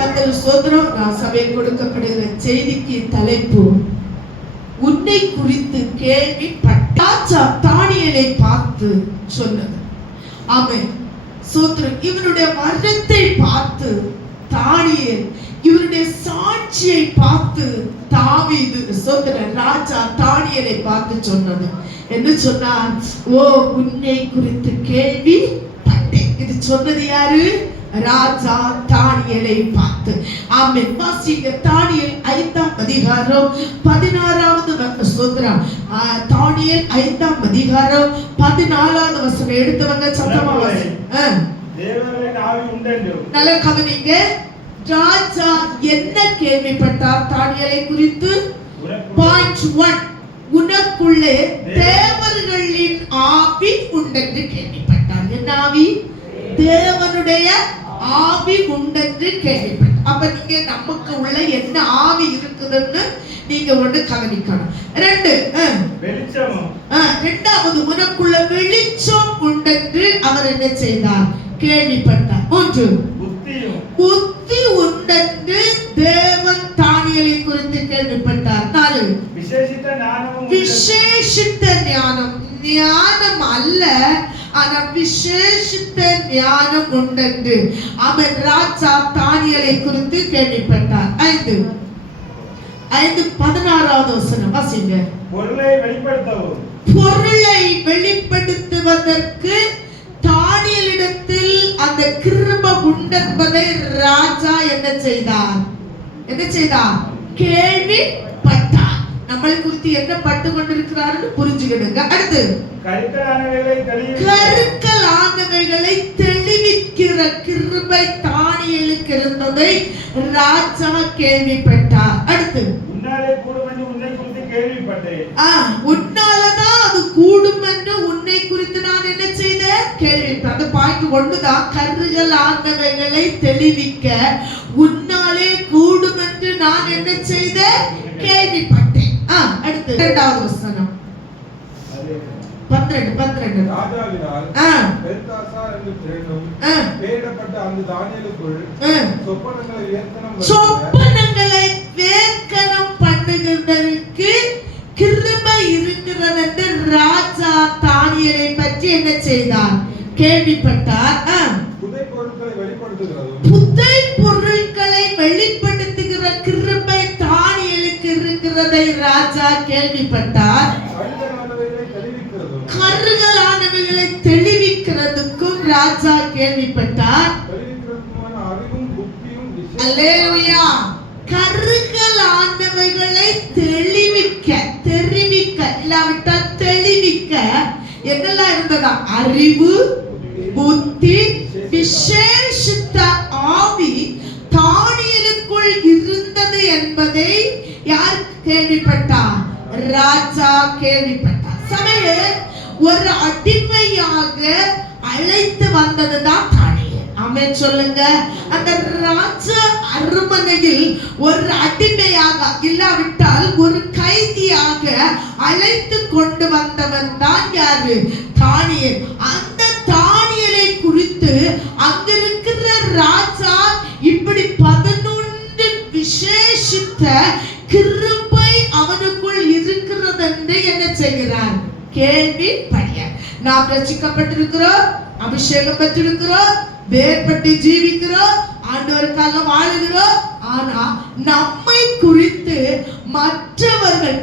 கர்த்தர் ஸ்தோத்திரம். நான் சபை கொடுக்கப்படுகிற செய்திக்கு தலைப்பு உன்னை குறித்து கேள்விப்பட்ட தானியேலை பார்த்து சொன்னது. ஆமென். ஸ்தோத்திரம். இவனுடைய மரணத்தை பார்த்து தானியேல், இவருடைய சாட்சியை பார்த்து தாவீது ஸ்தோத்திரம் ராஜா தானியேலை பார்த்து சொன்னது என்ன சொன்னார்? ஓ, உன்னை குறித்து கேள்விப்பட்டேன். இது சொன்னது யாரு? ராஜா தானியேலை பார்த்து. ஆமென். வாசிங்க தானியேல் 5ஆம் அதிகாரம் 16வது ஸ்தோத்திரம். தானியேல் 5ஆம் அதிகாரம் 14வது வசனம் எடுத்தவங்க சத்தமா வாசிங்க. தேவனின் ஆவி உண்டென்று. நல்ல கவனிங்க. ராஜா என்ன கேள்விப்பட்டார் தானியேலை குறித்து? பாயிண்ட் 1, உனக்குள்ளே தேவர்களின் ஆவி உண்டென்று கேள்விப்பட்டார். என்ன ஆவி? தேவனுடைய ஆவி உண்டென்று கேள்விப்பட்டார். அப்ப நீங்க நமக்கு உள்ள என்ன ஆவி இருக்குதுன்னு நீங்க ஒன்று கவனிக்கணும். 2, வெளிச்சம். 2வது உனக்குள்ள வெளிச்சம் உண்டென்று அவர் என்ன செய்தார்? கேள்விப்பட்டார். 3, புத்தி உண்டென்று தேவன் தானியேலை குறித்து கேள்விப்பட்டார். 4, விசேஷித்த ஞானம். ஞானம் அல்ல, ஆனா விசேஷித்த ஞானம் உண்டென்று அவன் ராஜா தானியேலை குறித்து கேள்விப்பட்டார். 5 16வது வசனம் வாசிங்க. பொருளை வெளிப்படுத்துவதற்கு தானியேலிடத்தில் அந்த கிருபை உண்டென்பதை ராஜா என்ன செய்தார்? கேள்விப்பட்டார். நம்மளை குறித்து என்ன பட்டு கொண்டிருக்கிறார்னு புரிஞ்சுக்கிடுங்க. அடுத்து கருக்கலானவைகளை தெளிவிக்கிற கிருபை தானியேலுக்கு இருந்ததை ராஜா கேள்விப்பட்டார். அடுத்து உன்னாலே கூடும் என்று உன்னை குறித்து கேள்விப்பட்டேன். உன்னாலதான் அது கூடும் என்று உன்னை குறித்து நான் என்ன செய்தேன்? கேள்விப்பட்டேன். அது பாயிண்ட் 1 தான். கருக்கலானவைகளை தெளிவிக்க உன்னாலே கூடும் என்று நான் என்ன செய்தேன்? கேள்விப்பட்டேன். அடுத்து 2வது வசனம் 12. ராஜாவினால் பெல்தாசார் என்று பெயரிடப்பட்ட அந்த தானியேலுக்குள் சொப்பனங்களை வேர்க்கணம் பண்ணுகிறதற்கு கிருபை இருக்கிறது என்று ராஜா தானியேலை பற்றி என்ன செய்தார்? கேள்விப்பட்டார். புதை பொருட்களை வெளிப்படுத்துகிற கிருபை தானியேலுக்கு இருக்கிறதை ராஜா கேள்விப்பட்டார். கருகலானவைகளை தெளிவிக்கிறதுக்கும் ராஜா கேள்விப்பட்டார். அல்லேலூயா. கருகலானவைகளை தெரிவிக்க இல்லாவிட்டால் தெளிவிக்க என்னெல்லாம் இருந்ததா? அறிவு, புத்தி, விசேஷித்த ஆவி தானியேலுக்குள் இருந்தது என்பதை யார் கேள்விப்பட்டார்? ராஜா கேள்விப்பட்டார். சபையே ஒரு அடிமையாக அழைத்து வந்ததுதான் தானியேல். ஆமென் சொல்லுங்க. அந்த ராஜ அரண்மனையில் ஒரு அடிமையாக இல்லாவிட்டால் ஒரு கைதியாக அழைத்து கொண்டு வந்தவன் தான் யாரு? தானியேல். அந்த தானியேலை குறித்து அங்கிருக்கிற ராஜா இப்படி 11 விசேஷித்த கிருபை அவனுக்குள் இருக்கிறது என்று என்ன செய்கிறார்? கேள்விப்பட்டார். நாம் ரட்சிக்கப்பட்டிருக்கிறோம், அபிஷேகம் பெற்றிருக்கிறோம், வேர்பட்டு ஜீவிக்கிறோம், ஆண்டவருக்காக வாழுகிறோம். ஆனா நம்மை குறித்து மற்றவர்கள்,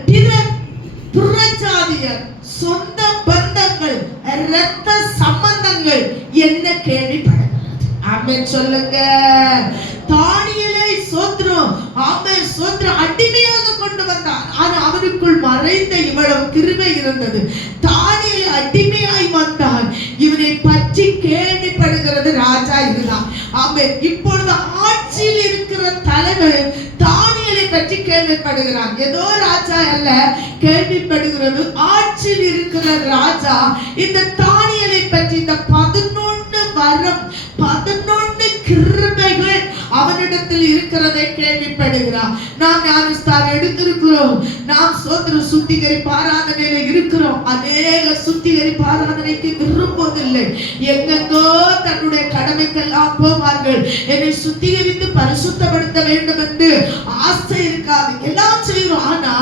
புறஜாதியர், சொந்த பந்தங்கள், இரத்த சம்பந்தங்கள் என்ன கேள்விப்படுகிறது? ஆமென் சொல்லுங்க. தானியேலை சோத்ரம், ஆமென் சோத்ரம், அடிமையாக கொண்டு வந்தார். ஆனா அவனுக்குள் மறைந்த இவ்வளவு கிருபை இருந்தது. தானியேல் அடிமையாய் வந்தால் இவனை பற்றி கேள்விப்படுகிறது ராஜா இதுதான். ஆமென். இப்பொழுது ஆட்சியில் இருக்கிற தலைவர் தானியேலை பற்றி கேள்விப்படுகிறான். ஏதோ ராஜா அல்ல, கேள்விப்படுகிறது ஆட்சியில் இருக்கிற ராஜா இந்த தானியேலை பற்றி, இந்த 11 வரம், 11 கிருபைகள் அவனிடத்தில் இடத்தில் இருக்கிறதை கேள்விப்படுகிறார். நாம் ஞானஸ்தானம் எடுத்திருக்கிறோம், நாம் சோத்திரம் சுத்திகரிப்பு ஆராதனையில இருக்கிறோம். அநேக சுத்திகரிப்பு ஆராதனைக்கு விரும்புவதில்லை, எங்கெங்கோ தன்னுடைய கடமைக்கெல்லாம் போவார்கள். என்னை சுத்திகரித்து பரிசுத்தப்படுத்த வேண்டும் என்று ஆசை இருக்காது, எல்லாம் செய்கிறோம். ஆனா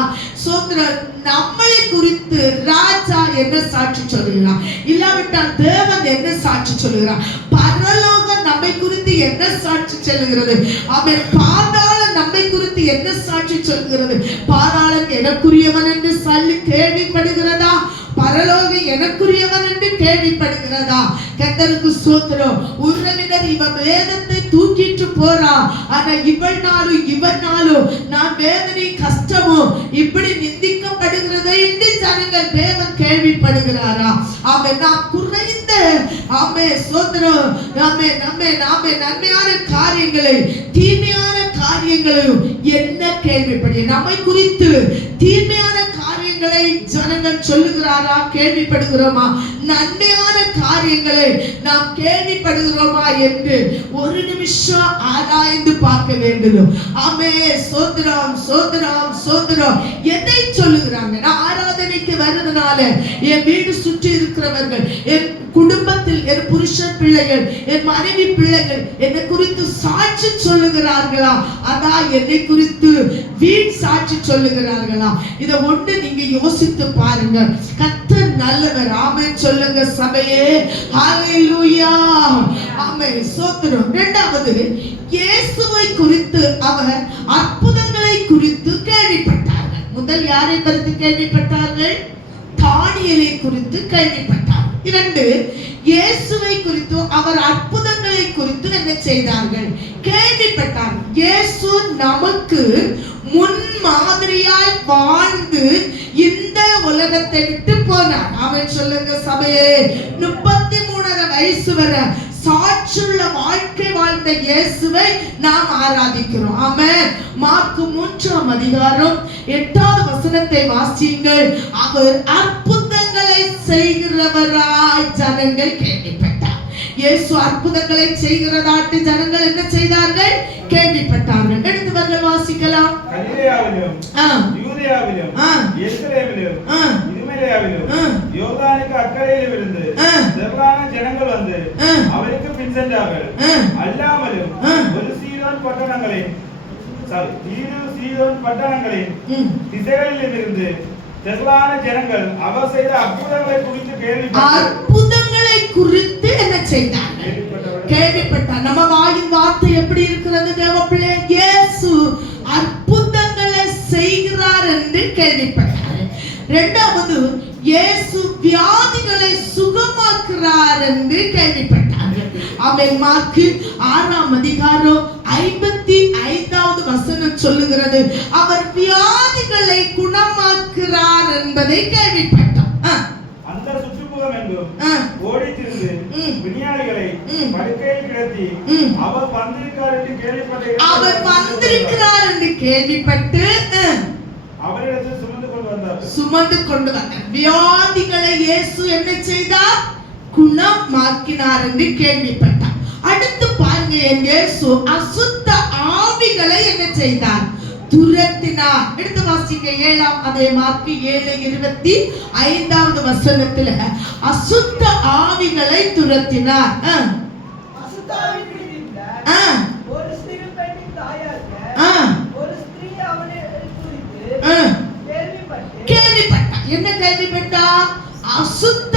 சோத்திரம் நம்மளை குறித்து ராஜா என்ன சாட்சி சொல்லுகிறார், இல்லாவிட்டால் தேவன் என்ன சாட்சி சொல்லுகிறார், பரலோகம் நம்மை குறித்து என்ன சாட்சி சொல்லுகிறது, அவன் பாதாளம் நம்மை குறித்து என்ன சாட்சி சொல்கிறது. பாதாளம் எனக்குரியவன் என்று சொல்லி கேள்விப்படுகிறதா, பரலோகம் எனக்குரியவன் என்று கேள்விப்படுகிறதா? கர்த்தருக்கு ஸ்தோத்திரம். உறவினர் இவன் வேதத்தை தூக்கிட்டு போறா, ஆனா இவனாலும் நான் வேதனை கஷ்டமோ இப்படி நிந்திக்கப்படுகிறதை என்று ஜனங்கள் தேவன் கேள்விப்படுகிறாரா? அவன் நாம் குறைந்த ஸ்தோத்திரம் நாமே நன்மையான காரியங்களை தீமையான காரியங்களையும் என்ன கேள்விப்படி நம்மை குறித்து தீமையான காரியங்களை ஜனங்கள் சொல்லுகிறாரா, கேள்விப்படுகிறோமா? நன்மையான காரியங்களை நாம் கேள்விப்படுகிறோமா என்று ஒரு நிமிஷம் ஆராய்ந்து பார்க்க வேண்டும். ஆமே சோத்திரம் சோத்திரம் சோத்திரம். எதை சொல்லுகிறாங்க? நான் ஆராதனைக்கு வர்றதுனால என் வீடு சுற்றி இருக்கிறவர்கள், என் குடும்பத்தில் என் புருஷன் பிள்ளைகள், என் மனைவி பிள்ளைகள் என்னை குறித்து சாட்சி சொல்லுகிறார்களா? அதான் என்னை குறித்து வீண் சாட்சி சொல்லுகிறார்களா? இதை ஒன்று நீங்க யோசித்து பாருங்க. கர்த்தர் நல்லவர். ஆமென் சொல்லுங்க சபையே. ஹalleluya. ஆமென் ஸ்தோத்திரம். இரண்டாவது, இயேசுவை குறித்து அவர் அற்புதங்களை குறித்து கேள்விப்பட்டார்கள். முதல் யாரை குறித்து கேள்விப்பட்டார்கள்? தானியேலை குறித்து கேள்விப்பட்டார்கள். இரண்டு, இயேசுவை குறித்து அவர் அற்புதங்களை குறித்து என்ன செய்தார்கள்? கேள்விப்பட்டார்கள். இயேசு நமக்கு முன் மாதிரியாய் வாழ்ந்து இந்த உலகத்தை விட்டு போனார். அவன் சொல்லுங்க சபையே. 33 வயசு வரை சாட்சியுள்ள வாழ்க்கை வாழ்ந்த இயேசுவை நாம் ஆராதிக்கிறோம். ஆமென். மார்க் 3 அதிகாரம் 8வது வசனத்தை வாசியுங்கள். அவர் அற்புதங்களை செய்கிறவராய் ஜனங்கள் கேள்விப்பட்டார். இயேசு அற்புதங்களை செய்கிறதாட்டு ஜனங்கள் என்ன செய்தார்கள்? கேள்விப்பட்டார்கள். எடுத்தவர்கள் வாசிக்கலாம். கலிலேயாவிலும் யூதேயாவிலும் எருசலேமிலும் இதுமேயாவிலும் யோர்தானுக்கு அக்கறையிலும் இருந்து திரளான ஜனங்கள் வந்து அவருக்கு பின் சென்றார்கள். அல்லாமலும் ஒரு சீதோன் பட்டணங்களின் திசைகளிலும் இருந்து திரளான ஜனங்கள் அவர் செய்த அற்புதங்களை குறித்து என்ன செய்தார்கள்? கேள்விப்பட்டார். நம்ம வாயின் வார்த்தை எப்படி இருக்கிறது தேவ பிள்ளை? இயேசு அற்புதங்களை செய்கிறார் என்று கேள்விப்பட்டார். இரண்டாவது, இயேசு வியாதிகளை சுகமாக்குறார் என்று கேள்விப்பட்டார்கள். ஆமென். மார்க் 6 அதிகாரம் 55வது வசனம் சொல்லுகிறது, அவர் வியாதிகளை குணமாக்குறார் என்பதை கேள்விப்பட்டார். அந்த சுற்றுப்புறம் எங்கும் ஓடி திரிந்து விஞ்ஞானிகளை படுக்கையில் கிடத்தி அவர் வந்திருக்கிறார் என்று கேள்விப்பட்டு அவரிடத்தில் சுமந்து கொண்டு வந்தார். வியாதிகளை இயேசு என்ன செய்தார்? குணமாக்கினார் என்று கேள்விப்பட்டார். அடுத்து பாருங்க, இயேசு அசுத்த ஆவிகளை என்ன செய்தார்? துரத்தினார். எடுத்து வாசிங்க. 7ஆம் அதே மார்க் 7:25வது வசனத்துல அசுத்த ஆவிகளை துரத்தினார். அசுத்த ஆவி பிடித்த ஒரு சிறு பெண்ணின் தாயாக ஒரு ஸ்திரீ அவனை குறித்து கேள்விப்பட்டார். என்ன கேள்விப்பட்டார்? அசுத்த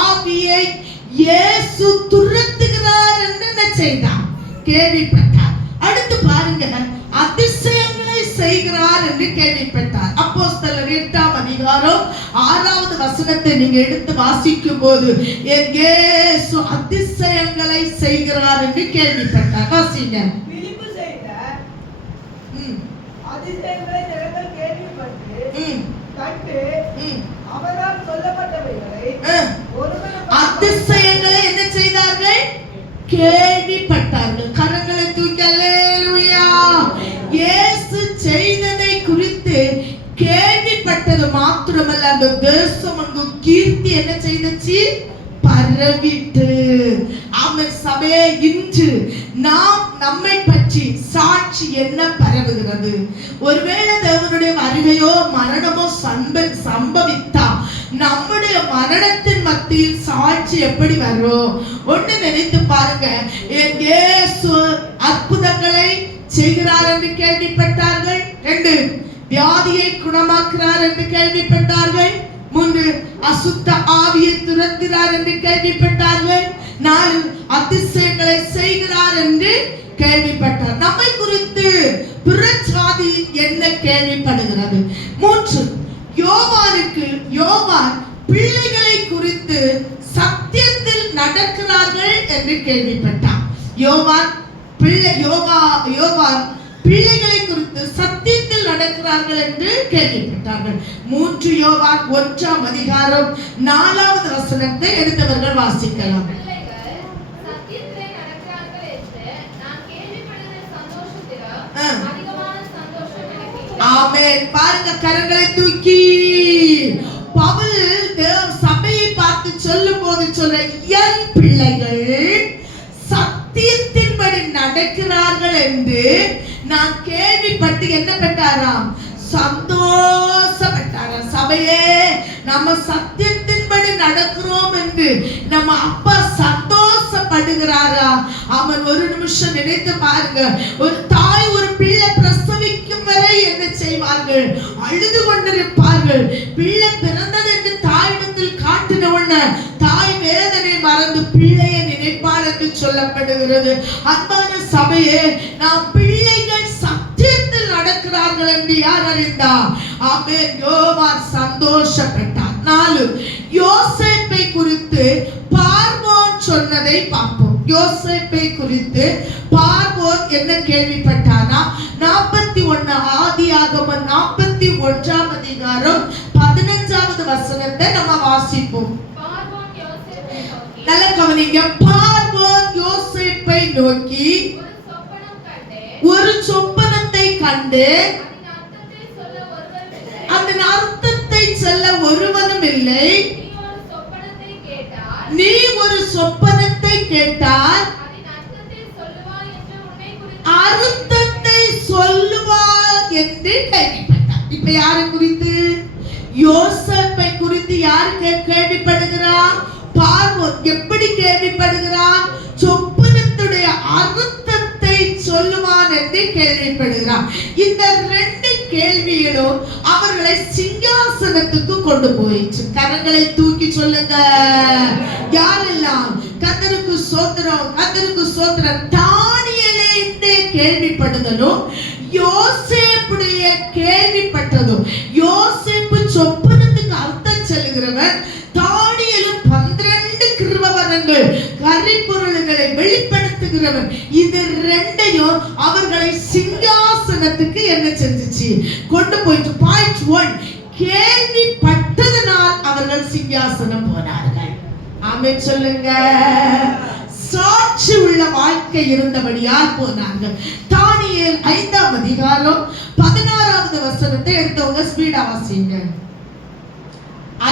ஆவியை இயேசு துரத்துகிறார் என்று என்ன செய்தார்? கேள்விப்பட்டார். அடுத்து பாருங்க, அதிசயங்களை செய்கிறார் என்று கேள்விப்பட்டார். அப்போஸ்தலர் 8ஆம் அதிகாரம் 6வது வசனத்தை நீங்க எடுத்து வாசிக்கும் போது இயேசு அதிசயங்களை செய்கிறார் என்று கேள்விப்பட்டார். வாசிங்க. பிலிப்பு செய்த அதிசயங்களை ஜனங்கள் கேள்விப்பட்டு கண்டு அவரால் சொல்லப்பட்டவைகளை அதிசயங்களை என்ன செய்தார்கள்? கேள்விப்பட்டார்கள். கரங்களை தூக்கி அல்லேலூயா. இயேசு செய்ததை குறித்து கேள்விப்பட்டது மாத்திரமல்ல, அந்த தேசம் கீர்த்தி என்ன செய்தச்சு? பரவிட்டு. ஆமென் சபையே. இன்று நாம் நம்மை பற்றி பற்றி சாட்சி என்ன பரவுகிறது? ஒருவேளை தேவனுடைய வருகையோ மரணமோ சம்பவித்தா நம்முடைய மரணத்தின் மத்தியில் சாட்சி எப்படி வரும்? ஒண்ணு நினைத்து பாருங்க. இயேசு அற்புதங்களை செய்கிறார் என்று கேள்விப்பட்டார்கள். 2 வியாதியை குணமாக்குறார் என்று கேள்விப்பட்டார்கள். 3 அசுத்த ஆவியை துரத்துகிறார் என்று கேள்விப்பட்டார்கள். 4 அதிசயங்களை செய்கிறார் என்று கேள்விப்பட்டார். நம்மை குறித்து பிரச்சாதி என்ன கேள்விப்படுகிறது? 3 யோவான் பிள்ளைகளை குறித்து சத்தியத்தில் நடக்கிறார்கள் என்று கேள்விப்பட்டார். யோவான் பிள்ளைகளை குறித்து சத்தியத்தில் நடக்கிறார்கள் என்று கேள்விப்பட்டார்கள். 3 யோவான் 1ஆம் அதிகாரம் 4வது வசனத்தை எடுத்தவர்கள் வாசிக்கலாம். ஆமென். பாருங்க, கரங்களை தூக்கி பவுல் சபையை பார்த்து சொல்லும் போது சொல்ற, என் பிள்ளைகள் சத்தியத்தின்படி நடக்கிறார்கள் என்று நான் கேள்விப்பட்டு என்ன பெற்றாராம்? சந்தோஷப்பட்டாராம். சபையே, நம்ம சத்தியத்தின்படி நடக்கிறோம் என்று நம்ம அப்பா சந்தோஷப்படுகிறாரா? அவன் ஒரு நிமிஷம் நினைத்து பாருங்க. ஒரு தாய் ஒரு பிள்ளை பிரசவிக்கும் வரை என்ன செய்வார்கள்? அழுது கொண்டிருப்பார்கள். பிள்ளை பிறந்தது என்று தாயிடத்தில் காட்டின உடனே தாய் வேதனை மறந்து பிள்ளையை நினைப்பார் என்று சொல்லப்படுகிறது. அன்பான சபையே, நாம் பிள்ளைகள் சத்தியத்தில் நடக்கிறார்கள் என்று யார் அறிந்தார்? ஆமென். யோவான் சந்தோஷப்பட்டார். 4 யோசேப்பை குறித்து பார்வோன் சொன்னதை பார்ப்போம். யோசேப்பை குறித்து பார்வோன் என்ன கேள்விப்பட்டானா? 41 ஆதியாகமம் 41ஆம் அதிகாரம் 15வது வசனத்தை நம்ம வாசிப்போம். நல்ல கவனிங்க. பார்வோன் யோசேப்பை நோக்கி ஒரு சொப்பனத்தை கண்டு அதன் அர்த்தத்தை சொல்ல ஒருவனும் இல்லை. நீ ஒரு சொப்பனத்தை கேட்டால் அர்த்தத்தை சொல்லுவார் என்று கேள்விப்பட்டார். இப்ப யாரை குறித்து? யோசேப்பை குறித்து யார் கேள்விப்படுகிறார்? பார்வோன். எப்படி கேள்விப்படுகிறான்? சொப்பனத்துடைய அர்த்தத்தை சொல்லுவான் என்று கேள்விப்படுகிறான். இந்த 2 கேள்விகளும் அவர்களை சிங்காசனத்துக்கு கொண்டு போயிடுச்சு. கரங்களை தூக்கி சொல்லுங்க. யாரெல்லாம் கர்த்தருக்கு ஸ்தோத்திரம், கர்த்தருக்கு ஸ்தோத்திரம். தானியேலை என்று கேள்விப்படுதலும் யோசேப்புடைய கேள்விப்பட்டதும். யோசேப்பு சொப்பனத்துக்கு அர்த்தம் சொல்லுகிறவன், தானியேலும் 12 கிருபவரங்கள் கரிபொருள்களை வெளிப்படுத்துகிறவன். இது 2யும் அவர்களை சிங்காசனத்துக்கு என்ன செஞ்சுச்சு? கொண்டு போயிட்டு. பாயிண்ட் 1, கேள்விப்பட்டதனால் அவர்கள் சிங்காசனம் போனார்கள். ஆமென் சொல்லுங்க. சாட்சி உள்ள வாழ்க்கை இருந்தபடியால் போனார்கள். தானியேல் 5ஆம் அதிகாரம் 16வது வசனத்தை எடுத்தவங்க ஸ்பீடா வாசிங்க.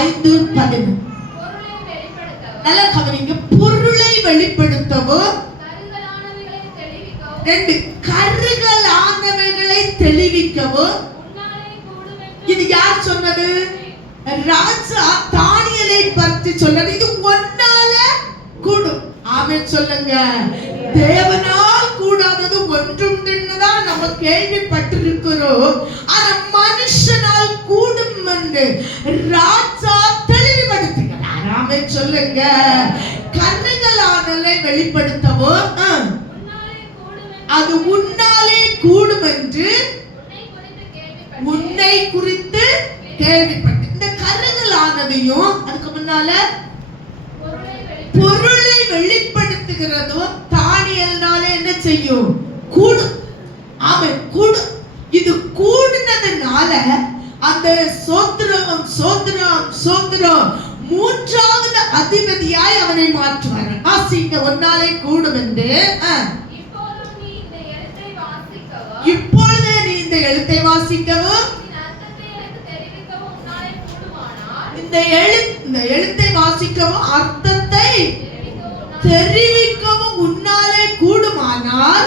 5:11. நல்ல கவனிங்க. பொருளை வெளிப்படுத்தவும் 2 கருகலானவைகளை தெளிவிக்கவும். இது யார் சொன்னது? ராஜா தானியேலை பற்றி சொன்னது. இது ஒன்னால கூடும். ஆமென் சொல்லுங்க. தேவனால் கூடாதது ஒன்றும் நம்ம கேள்விப்பட்டிருக்கிறோம். ஆனா மனுஷனால் கூடும் என்று ராஜா தெளிவுபடுத்துகிறார். ஆமென் சொல்லுங்க. கருகலானலை வெளிப்படுத்தவும் அது உன்னாலே கூடும் என்று உன்னை குறித்து கேள்விப்பட்டு. இந்த கருகலானதையும் அதுக்கு முன்னால பொருளை வெளிப்படுத்துகிறதும் தானியேல்னாலே என்ன செய்யும்? கூடும். ஆமென், கூடும். இது கூடுனதுனால அந்த சோத்திரம் சோத்திரம் சோத்திரம் 3வது அதிபதியாய் அவனை மாற்றுவார்கள். ஆசீங்க ஒன்னாலே கூடும் என்று. இப்பொழுது நீ இந்த எழுத்தை வாசிக்கவும் இந்த எழுத்தை வாசிக்கவும் அர்த்தத்தை தெரிவிக்கவும் உன்னாலே கூடுமானால்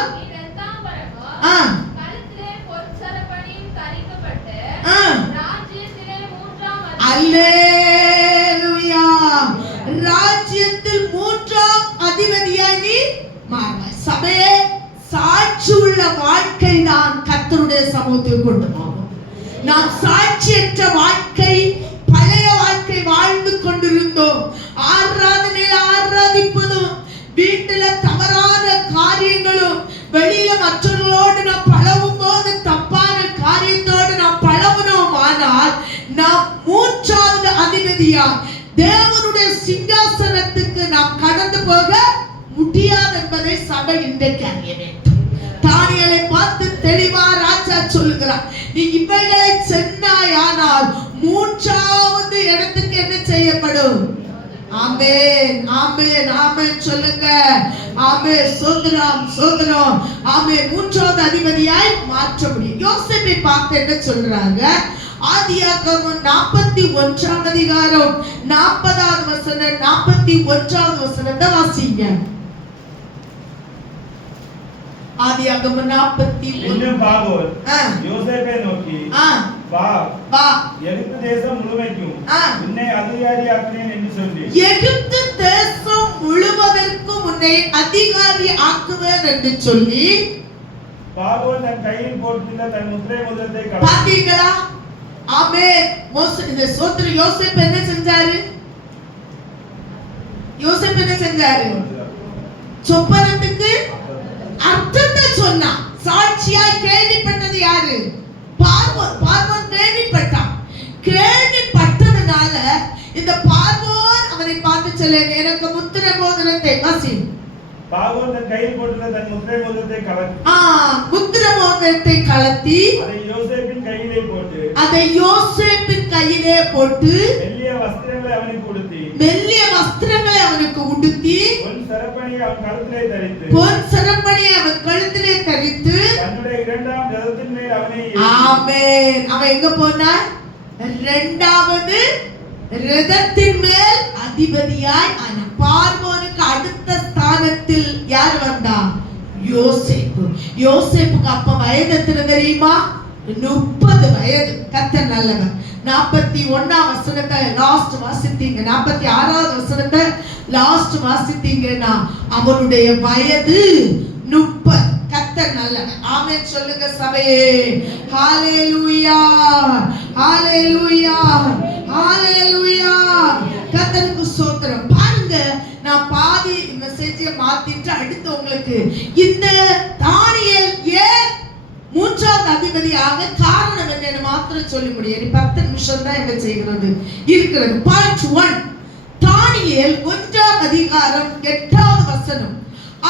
அல்லேலூயா. ராஜ்யத்தில் மூன்றாம் அதிபதியாய் நீ மாறுவாய். சபையே, சாட்சி உள்ள வாழ்க்கை தான் கர்த்தருடைய சமூகத்தில் கொண்டு போகும். நாம் சாட்சியற்ற வாழ்க்கை, பழைய வாழ்க்கை வாழ்ந்து கொண்டிருந்தோம். ஆராதனையில் ஆராதிப்பதும், வீட்டுல தவறான காரியங்களும், வெளியில மற்றவர்களோடு நாம் பழகும் போது தப்பான காரியத்தோடு நாம் பழகணும். ஆனால் நாம் மூன்றாவது அதிபதியா தேவனுடைய சிங்காசனத்துக்கு நாம் கடந்து போக முடியாது என்பதை சபை இன்றைக்கு அறிய வேண்டும். தானியேலை பார்த்து தெளிவா ராஜா சொல்லுகிறார், நீ இவைகளை சென்னாயானால் மூன்றாவது இடத்துக்கு என்ன செய்யப்படும்? ஆமென், ஆமென், ஆமென் சொல்லுங்க. ஆமென், சோதரம், சோதரம். ஆமென். மூன்றாவது அதிபதியாய் மாற்ற முடியும். யோசேப்பை பார்த்து என்ன சொல்றாங்க? ஆதியாகமம் 41ஆம் அதிகாரம் 40வது வசனம், 41வது வசனத்தை வாசிங்க. ஆதியாகமம் 41. இன்னும் பார்வோன் யோசேப்பை நோக்கி, வா, வா, எகிப்து தேசம் முழுமைக்கும் உன்னை அதிகாரியாக்குவேன் என்று சொல்லி, எகிப்து தேசம் முழுவதற்கும் உன்னை அதிகாரி ஆக்குவேன் என்று சொல்லி, பார்வோன் தன் கையில் போட்டுள்ள தன் முத்திரை மோதிரத்தை கலட்டி, பாத்தீங்களா? ஆமென். இந்த சோத்திர யோசேப்பு என்ன செஞ்சாரு? யோசேப்பு என்ன செஞ்சாரு? சொப்பனத்துக்கு அர்த்தத்தை சொன்னான். சாட்சியாய் கேள்விப்பட்டது யாரு? பார்வோன். பார்வோன் கேள்விப்பட்டான். கேள்விப்பட்டதுனால இந்த பார்வோன் அவனை பார்த்து சொல்ல, எனக்கு முத்திரை மோதிரத்தை வாசி. பார்வோன் தன் கையில் போட்டுள்ள தன் முத்திரை மோதிரத்தை கலட்டி, முத்திரை மோதிரத்தை கலத்தி அதை யோசேப்பின் கையிலே போட்டு, அதை யோசேப்பின் கையிலே போட்டு, மெல்லிய வஸ்திரங்களை அவனுக்கு உடுத்தி, மெல்லிய வஸ்திரங்களை அவனுக்கு உடுத்தி, பொன் சரப்பணியை அவன் கழுத்திலே தரித்து, பொன் சரப்பணியை அவன் கழுத்திலே தரித்து, தன்னுடைய இரண்டாம் ரதத்தின் மேல் அவனை ஆமென். அவன் எங்க போனான்? இரண்டாவது ரதத்தின் மேல் அதிபதியாய் ஆனான். பார்வோனுக்கு அடுத்த ஸ்தானத்தில் யார் வந்தா? யோசேப்பு. யோசேப்புக்கு அப்ப வயது எத்தனை தெரியுமா? 30 வயது. கர்த்தர் நல்லவர். 41ஆம் வசனத்தை லாஸ்ட் வாசித்தீங்க, 46வது வசனத்தை லாஸ்ட் வாசித்தீங்கன்னா அவனுடைய வயது 30. கர்த்தர் நல்லவர். ஆமென் சொல்லுங்க சபையே. ஹalleluya, ஹalleluya, ஹalleluya. கர்த்தருக்கு ஸ்தோத்திரம். பாருங்க, நான் பாதி மெசேஜை மாத்திட்டு அடுத்து உங்களுக்கு இந்த தானியேல் ஏன் மூன்றாவது அதிபதியாக காரணம் என்னன்னு மாத்திரம் சொல்லி முடியும். 10 நிமிஷம் தான் என்ன செய்கிறது இருக்கிறது. பாயிண்ட் 1, தானியேல் 1ஆம் அதிகாரம் 8வது வசனம்.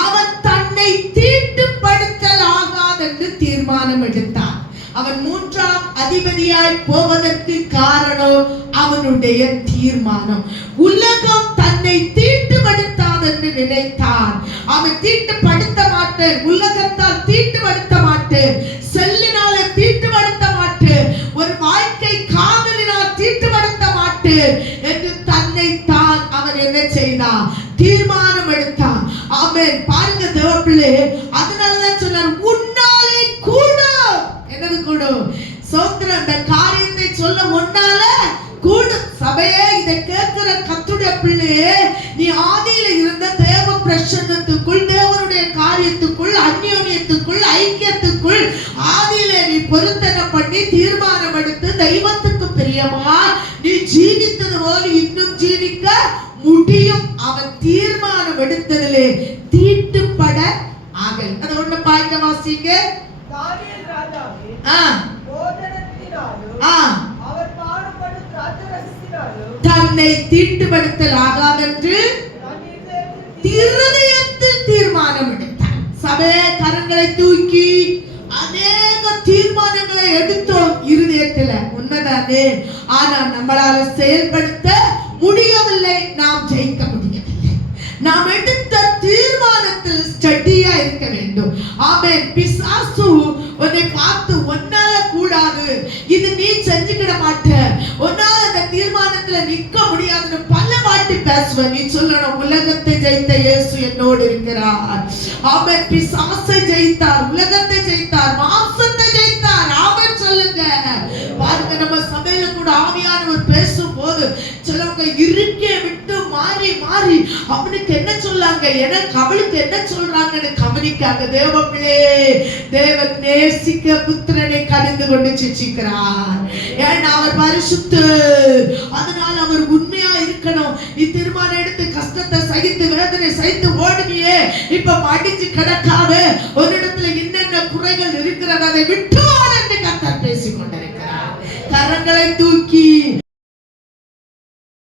அவன் தன்னை தீட்டுப்படுத்தலாகாதென்று தீர்மானம் எடுத்தான். அவன் மூன்றாம் அதிபதியாய் போவதற்கு காரணம் அவனுடைய தீர்மானம். உலகம் தன்னை தீட்டுப்படுத்தாதென்று நினைத்தான். அவன் தீட்டுப்படுத்த மாட்டேன், உலகத்தால் தீட்டுப்படுத்த மாட்டேன், செல்லினால தீட்டுப்படுத்த மாட்டேன், ஒரு வாழ்க்கை காதலினால் தீட்டுப்படுத்த மாட்டேன் என்று தன்னை தான் அவன் என்ன செய்தான்? தீர்மானம் எடுத்தான். ஆமென். பாருங்க தேவப்பிள்ளை, அதனாலதான் சொன்னார், உன்னாலே கூடும். என்னது கூடும்? சோத்திரம். இந்த காரியத்தை சொல்ல உன்னால கூடும். சபையே, இதை கேட்கிற கர்த்தருடைய பிள்ளையே, நீ ஆதியில இருந்த தேவ பிரசன்னத்துக்குள், தேவனுடைய காரியத்துக்குள், அந்யோன்யத்துக்குள், ஐக்கியத்துக்குள் ஆதியில நீ பொருத்தனை பண்ணி தீர்மானம் எடுத்து தெய்வத்துக்கு பிரியமா நீ ஜீவித்தது போல இன்னும் ஜீவிக்க முடியும். அவன் தீர்மானம் எடுத்ததிலே தீட்டுப்பட ஆகல். அது ஒண்ணு பாய்க்க வாசிங்க. தானியேல் ராஜாவே போதனத்தினாலும் அவர் பாடுபடும் ராஜரகத்தினாலும் தன்னை தீட்டுப்படுத்தல் ஆகாதென்று இருதயத்தில் தீர்மானம் எடுத்தான். சபையே, கரங்களை தூக்கி அநேக தீர்மானங்களை எடுத்தோம் இருதயத்துல, உண்மைதானே? ஆனா நம்மளால செயல்படுத்த முடியவில்லை, நாம் ஜெயிக்க முடியவில்லை. நாம் எடுத்த தீர்மானத்தில் ஸ்டடியா இருக்க வேண்டும். ஆமென். பிசாசு உன்னை பார்த்து உன்னால கூடாது, இது நீ செஞ்சுக்கிட மாட்ட, உன்னால அந்த தீர்மானத்துல நிக்க முடியாதுன்னு பல வாட்டி பேசுவ. நீ சொல்லணும், உலகத்தை ஜெயித்த இயேசு என்னோடு இருக்கிறார். ஆமென். பிசாசை ஜெயித்தார், உலகத்தை ஜெயித்தார், மாம்சத்தை ஜெயித்தார். ஆமென் சொல்லுங்க. பாருங்க, நம்ம சபையில கூட ஆவியானவர் பேசும் இருக்கை விட்டு மாறி மாறி அவனுக்கு என்ன சொல்லாங்க, எனக்கு அவளுக்கு என்ன சொல்றாங்கன்னு கவனிக்காங்க. தேவங்களே, தேவன் நேசிக்க புத்திரனை கடிந்து கொண்டு சிச்சிக்கிறார். ஏன்னா அவர் பரிசுத்தர், அதனால அவர் உண்மையா இருக்கணும். நீ தீர்மானம் எடுத்து கஷ்டத்தை சகித்து வேதனை சகித்து ஓடுனியே, இப்ப மடிச்சு கிடக்காத. ஒரு இடத்துல என்னென்ன குறைகள் இருக்கிறது அதை விட்டு என்று கர்த்தர் பேசிக் கொண்டிருக்கிறார். கரங்களை தூக்கி